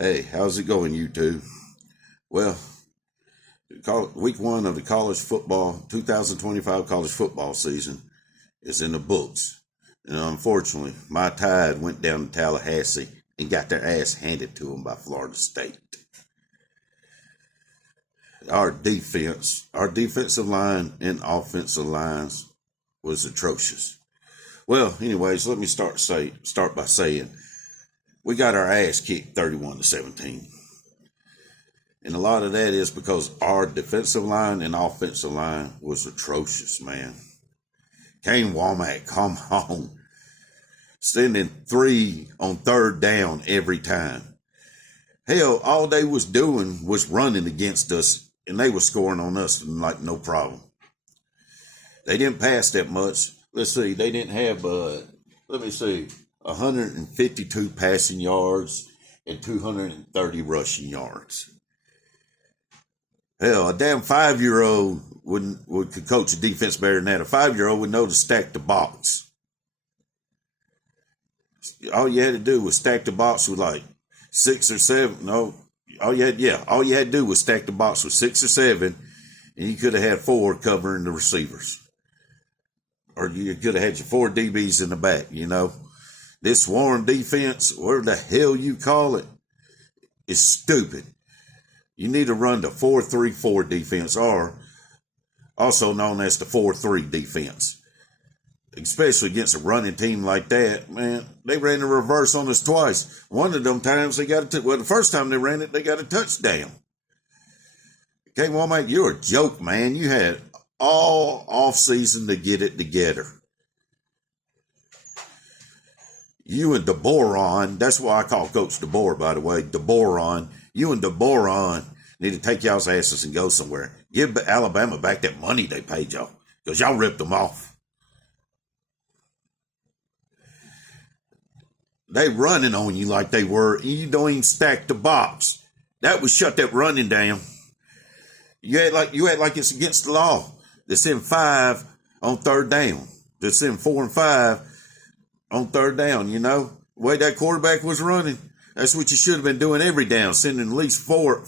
Hey, how's it going, you two? Well, week one of the 2025 college football season is in the books. And unfortunately, my Tide went down to Tallahassee and got their ass handed to them by Florida State. Our defensive line and offensive lines was atrocious. Well, anyways, let me start by saying we got our ass kicked 31-17. And a lot of that is because our defensive line and offensive line was atrocious, man. Kane Womack, come on. Sending 3 on third down every time. Hell, all they was doing was running against us, and they were scoring on us like no problem. They didn't pass that much. Let's see, they didn't have, 152 passing yards and 230 rushing yards. Hell, a damn 5-year-old could coach a defense better than that. A 5-year-old would know to stack the box. All you had to do was stack the box with like 6 or 7. No, all you had to do was stack the box with 6 or 7, and you could have had 4 covering the receivers. Or you could have had your 4 DBs in the back, you know. This swarm defense, whatever the hell you call it, is stupid. You need to run the 4-3-4 defense, or also known as the 4-3 defense. Especially against a running team like that, man. They ran the reverse on us twice. One of them times the first time they ran it, they got a touchdown. Okay, Womack, you're a joke, man. You had all off season to get it together. You and DeBoron, that's why I call Coach DeBoer, by the way, DeBoron. You and DeBoron need to take y'all's asses and go somewhere. Give Alabama back that money they paid y'all, because y'all ripped them off. They running on you like they were, and you don't even stack the box. That would shut that running down. You act like it's against the law. They send 5 on third down. They send 4 and 5 on third down, you know. The way that quarterback was running, that's what you should have been doing every down, sending at least 4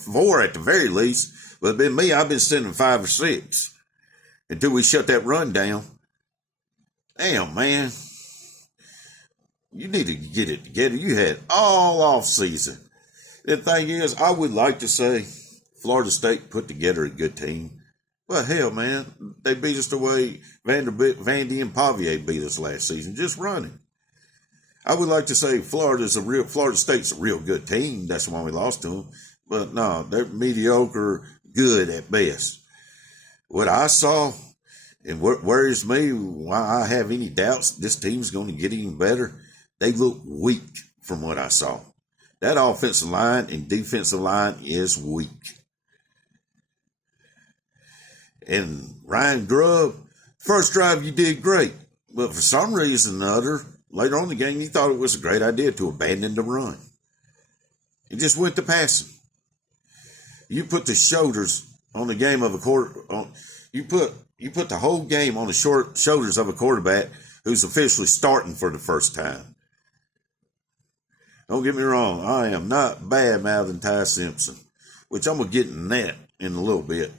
at the very least. But been me, I've been sending 5 or 6 until we shut that run down. Damn, man. You need to get it together. You had all off season. The thing is, I would like to say Florida State put together a good team. Well, hell, man, they beat us the way Vandy and Pavia beat us last season, just running. I would like to say Florida State's a real good team. That's why we lost to them. But no, they're mediocre, good at best. What I saw, and what worries me, why I have any doubts this team's going to get even better, they look weak from what I saw. That offensive line and defensive line is weak. And Ryan Grubb, first drive you did great. But for some reason or another, later on in the game, you thought it was a great idea to abandon the run. You just went to passing. You put the shoulders on the game of a quarter. You put the whole game on the shoulders of a quarterback who's officially starting for the first time. Don't get me wrong, I am not bad-mouthing Ty Simpson, which I'm gonna get in that in a little bit,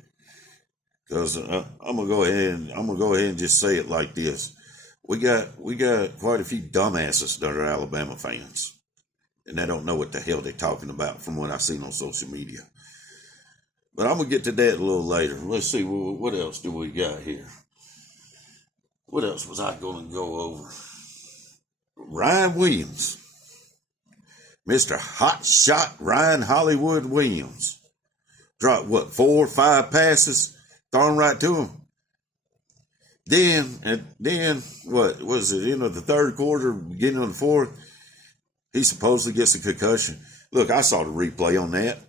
because I'm gonna go ahead and just say it like this: we got quite a few dumbasses that are Alabama fans, and they don't know what the hell they're talking about from what I've seen on social media. But I'm gonna get to that a little later. Let's see what else do we got here. What else was I gonna go over? Ryan Williams. Mr. Hot Shot Ryan Hollywood Williams. Dropped, 4 or 5 passes, thrown right to him. Then, what was it, end of the third quarter, beginning of the fourth, he supposedly gets a concussion. Look, I saw the replay on that.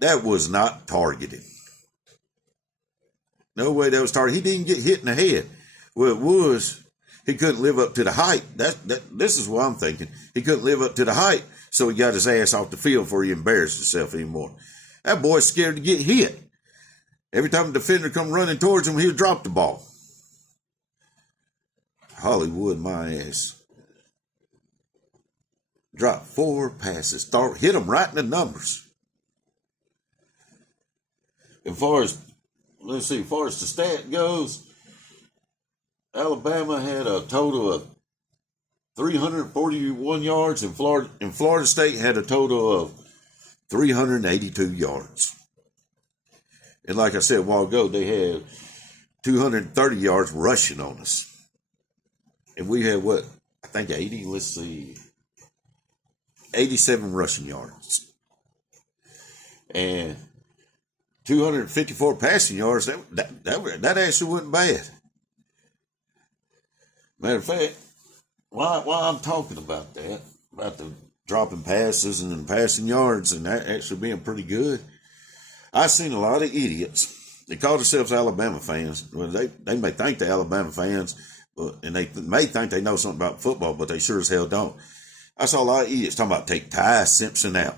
That was not targeted. No way that was targeted. He didn't get hit in the head. Well, it was... He couldn't live up to the height. This is what I'm thinking. He couldn't live up to the height, so he got his ass off the field before he embarrassed himself anymore. That boy's scared to get hit. Every time a defender come running towards him, he'll drop the ball. Hollywood, my ass. Dropped 4 passes. Hit them right in the numbers. As far as the stat goes, Alabama had a total of 341 yards, and Florida State had a total of 382 yards. And like I said a while ago, they had 230 yards rushing on us. And we had what? I think 87 rushing yards. And 254 passing yards, that actually wasn't bad. Matter of fact, while I'm talking about that, about the dropping passes and then passing yards and that actually being pretty good, I've seen a lot of idiots. They call themselves Alabama fans. Well, they may think they're Alabama fans, and they may think they know something about football, but they sure as hell don't. I saw a lot of idiots talking about take Ty Simpson out.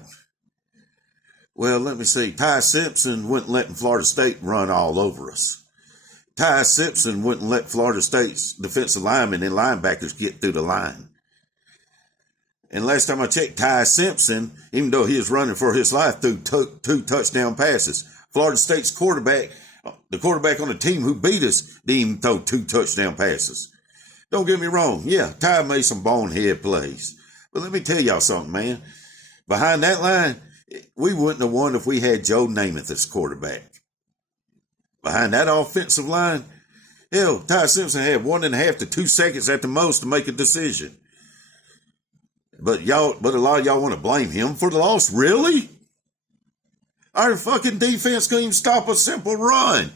Well, let me see. Ty Simpson wouldn't let Florida State run all over us. Ty Simpson wouldn't let Florida State's defensive linemen and linebackers get through the line. And last time I checked, Ty Simpson, even though he was running for his life, threw 2 touchdown passes. Florida State's quarterback, the quarterback on the team who beat us, didn't even throw 2 touchdown passes. Don't get me wrong. Yeah, Ty made some bonehead plays. But let me tell y'all something, man. Behind that line, we wouldn't have won if we had Joe Namath as quarterback. Behind that offensive line, hell, Ty Simpson had 1.5 to 2 seconds at the most to make a decision. But a lot of y'all want to blame him for the loss. Really? Our fucking defense couldn't even stop a simple run.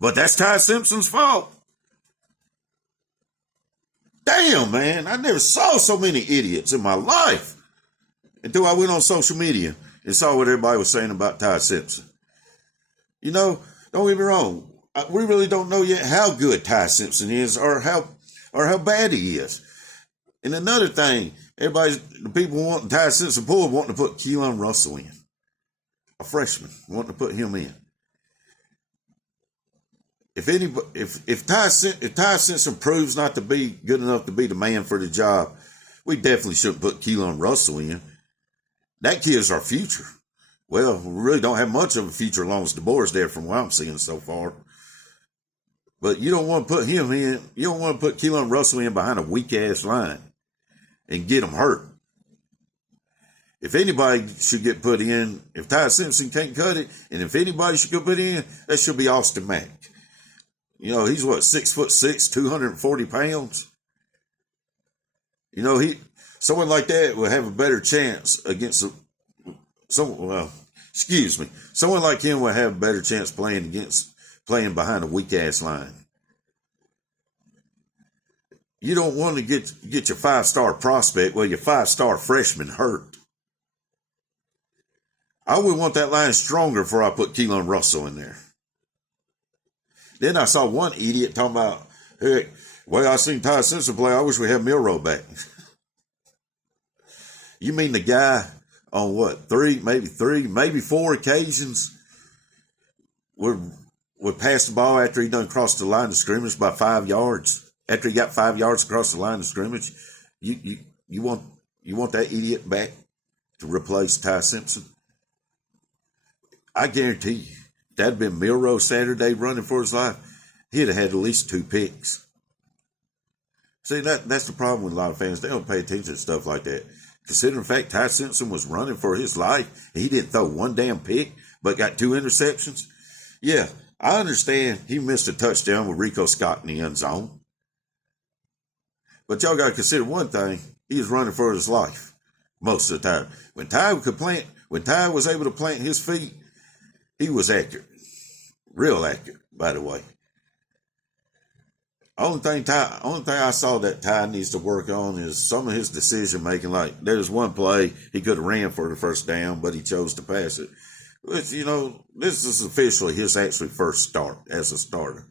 But that's Ty Simpson's fault. Damn, man, I never saw so many idiots in my life until I went on social media and saw what everybody was saying about Ty Simpson. You know, don't get me wrong. We really don't know yet how good Ty Simpson is or how bad he is. And another thing, the people wanting Ty Simpson pulled wanting to put Keelan Russell in. A freshman, wanting to put him in. If Ty Simpson proves not to be good enough to be the man for the job, we definitely shouldn't put Keelan Russell in. That kid's our future. Well, we really don't have much of a future as long as DeBoer's there from what I'm seeing so far. But you don't want to put him in. You don't want to put Keelan Russell in behind a weak-ass line and get him hurt. If anybody should get put in, if Ty Simpson can't cut it, and if anybody should get put in, that should be Austin Mack. You know, he's 6'6", 240 pounds. You know, someone like that will have a better chance against someone like him will have a better chance playing behind a weak ass line. You don't want to get your 5-star prospect, your 5-star freshman hurt. I would want that line stronger before I put Keelan Russell in there. Then I saw one idiot talking about, hey, well, I seen Ty Simpson play. I wish we had Milroe back. You mean the guy on what, 3, maybe 4 occasions would pass the ball after he done crossed the line of scrimmage by 5 yards? After he got 5 yards across the line of scrimmage, you want that idiot back to replace Ty Simpson? I guarantee you, if that'd been Milroe Saturday running for his life, he'd have had at least 2 picks. See, that's the problem with a lot of fans. They don't pay attention to stuff like that. Considering the fact Ty Simpson was running for his life, and he didn't throw 1 damn pick, but got 2 interceptions. Yeah, I understand he missed a touchdown with Rico Scott in the end zone. But y'all got to consider one thing. He was running for his life most of the time. When Ty was able to plant his feet, he was accurate. Real accurate, by the way. Only thing I saw that Ty needs to work on is some of his decision making. Like, there's one play he could have ran for the first down, but he chose to pass it. Which, you know, this is officially his actually first start as a starter.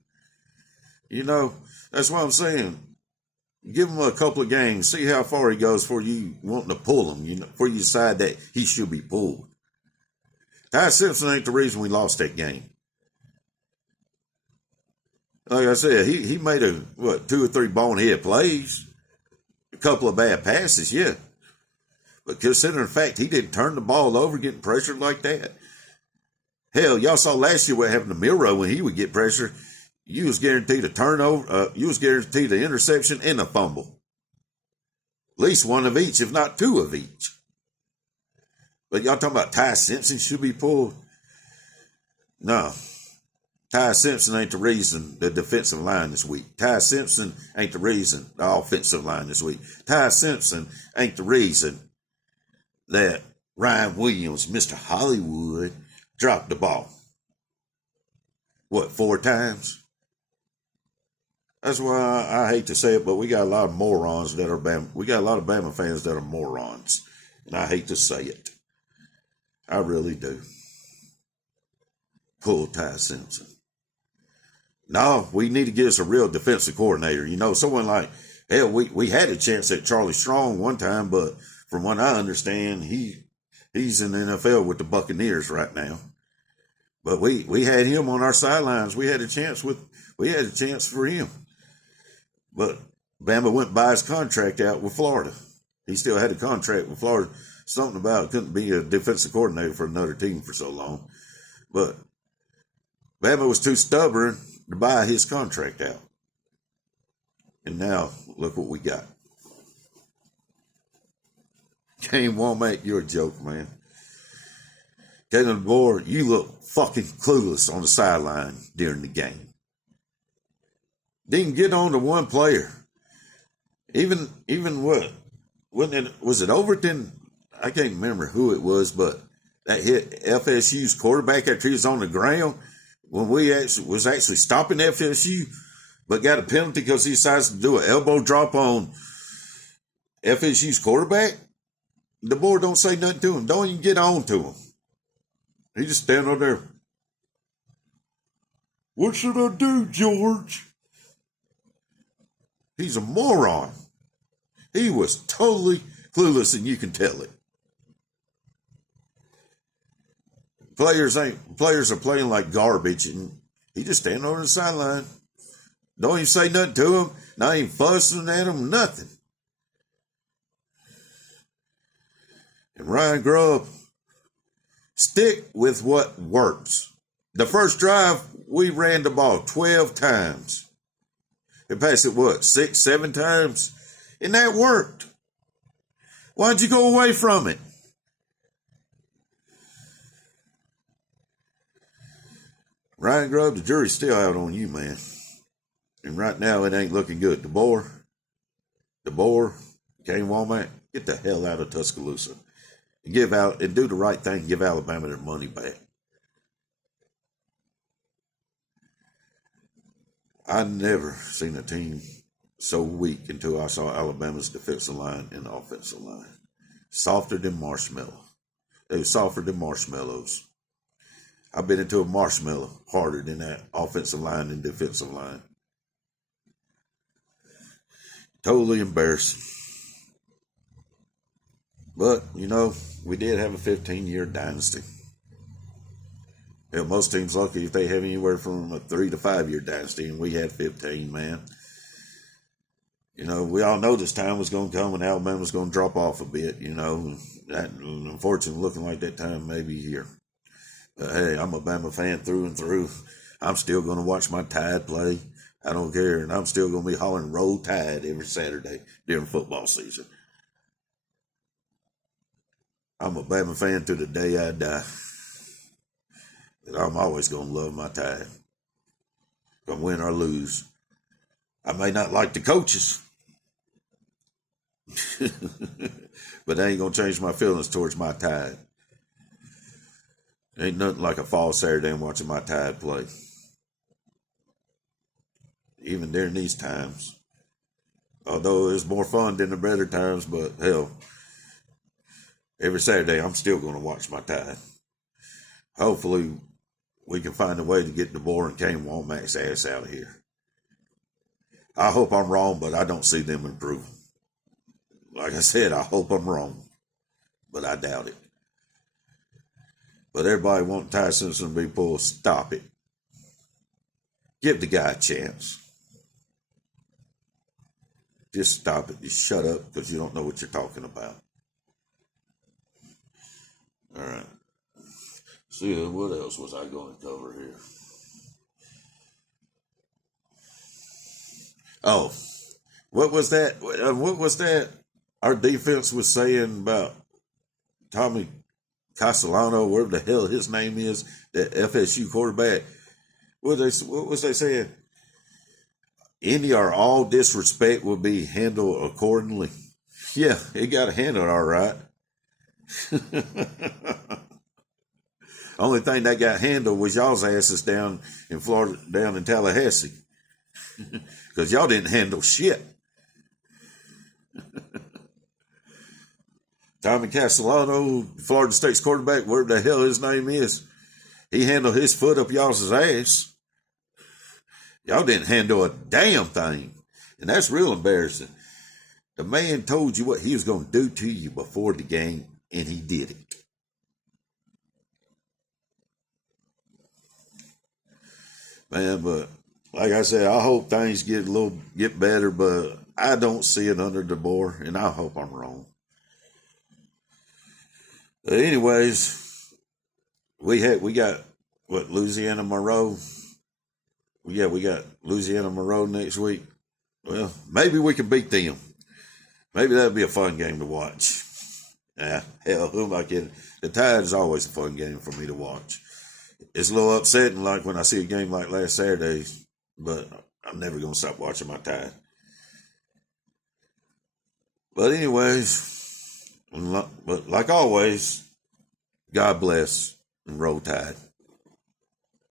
You know, that's what I'm saying. Give him a couple of games, see how far he goes before you wanting to pull him, before you decide that he should be pulled. Ty Simpson ain't the reason we lost that game. Like I said, he made 2 or 3 bonehead plays. a couple of bad passes, yeah. But considering the fact he didn't turn the ball over getting pressured like that. Hell, y'all saw last year what happened to Miro when he would get pressure. You was guaranteed a turnover. You was guaranteed an interception and a fumble. At least one of each, if not two of each. But y'all talking about Ty Simpson should be pulled? No. Ty Simpson ain't the reason the defensive line this week. Ty Simpson ain't the reason the offensive line this week. Ty Simpson ain't the reason that Ryan Williams, Mr. Hollywood, dropped the ball. What, 4 times? That's why I hate to say it, but we got a lot of morons that are Bama. We got a lot of Bama fans that are morons. And I hate to say it. I really do. Pull Ty Simpson. No, we need to get us a real defensive coordinator. You know, someone like, hell, we had a chance at Charlie Strong one time, but from what I understand, he's in the NFL with the Buccaneers right now. But we had him on our sidelines. We had a chance for him. But Bama went and buy his contract out with Florida. He still had a contract with Florida. Something about couldn't be a defensive coordinator for another team for so long. But Bama was too stubborn to buy his contract out. And now, look what we got. Game Womack, you're a joke, man. Getting DeBoer, you look fucking clueless on the sideline during the game. Didn't get on to one player. Even what? Was it Overton? I can't remember who it was, but that hit FSU's quarterback after he was on the ground when we was actually stopping FSU, but got a penalty because he decides to do an elbow drop on FSU's quarterback. The board don't say nothing to him. Don't even get on to him. He just stand over there. What should I do, George? He's a moron. He was totally clueless, and you can tell it. Players are playing like garbage, and he just standing over the sideline. Don't even say nothing to him. Not even fussing at him, nothing. And Ryan Grubb, stick with what works. The first drive, we ran the ball 12 times. And passed it, 6, 7 times? And that worked. Why'd you go away from it? Ryan Grubb, the jury's still out on you, man. And right now, it ain't looking good. DeBoer, Kane Womack, get the hell out of Tuscaloosa. And do the right thing and give Alabama their money back. I never seen a team so weak until I saw Alabama's defensive line and offensive line. Softer than marshmallow. They were softer than marshmallows. I've been into a marshmallow harder than that offensive line and defensive line. Totally embarrassing. But, we did have a 15-year dynasty. Hell, most teams lucky if they have anywhere from a 3 to 5 year dynasty, and we had 15, man. We all know this time was going to come and Alabama was going to drop off a bit, That, unfortunately, looking like that time may be here. But hey, I'm a Bama fan through and through. I'm still going to watch my Tide play. I don't care. And I'm still going to be hollering Roll Tide every Saturday during football season. I'm a Bama fan to the day I die. And I'm always going to love my Tide. Gonna win or lose. I may not like the coaches. But that ain't going to change my feelings towards my Tide. Ain't nothing like a fall Saturday and watching my Tide play. Even during these times. Although it's more fun than the better times, but hell, every Saturday I'm still going to watch my Tide. Hopefully we can find a way to get DeBoer and Kane Womack's ass out of here. I hope I'm wrong, but I don't see them improving. Like I said, I hope I'm wrong, but I doubt it. But everybody wanting Ty Simpson to be pulled, stop it. Give the guy a chance. Just stop it. Just shut up because you don't know what you're talking about. All right. See, what else was I going to cover here? Oh, what was that? What was that? Our defense was saying about Tommy Castellano, whatever the hell his name is, that FSU quarterback. What was they saying? Any or all disrespect will be handled accordingly. Yeah, it got handled all right. Only thing that got handled was y'all's asses down in Florida, down in Tallahassee. Because y'all didn't handle shit. Tommy Castellano, Florida State's quarterback, whatever the hell his name is, he handled his foot up y'all's ass. Y'all didn't handle a damn thing. And that's real embarrassing. The man told you what he was going to do to you before the game, and he did it. Man, but like I said, I hope things get better, but I don't see it under DeBoer, and I hope I'm wrong. But anyways, we got what, Louisiana Monroe? Yeah, we got Louisiana Monroe next week. Well, maybe we can beat them. Maybe that'd be a fun game to watch. Hell, who am I kidding? The Tide is always a fun game for me to watch. It's a little upsetting, like when I see a game like last Saturday, but I'm never going to stop watching my Tide. But anyways, but like always, God bless and roll Tide.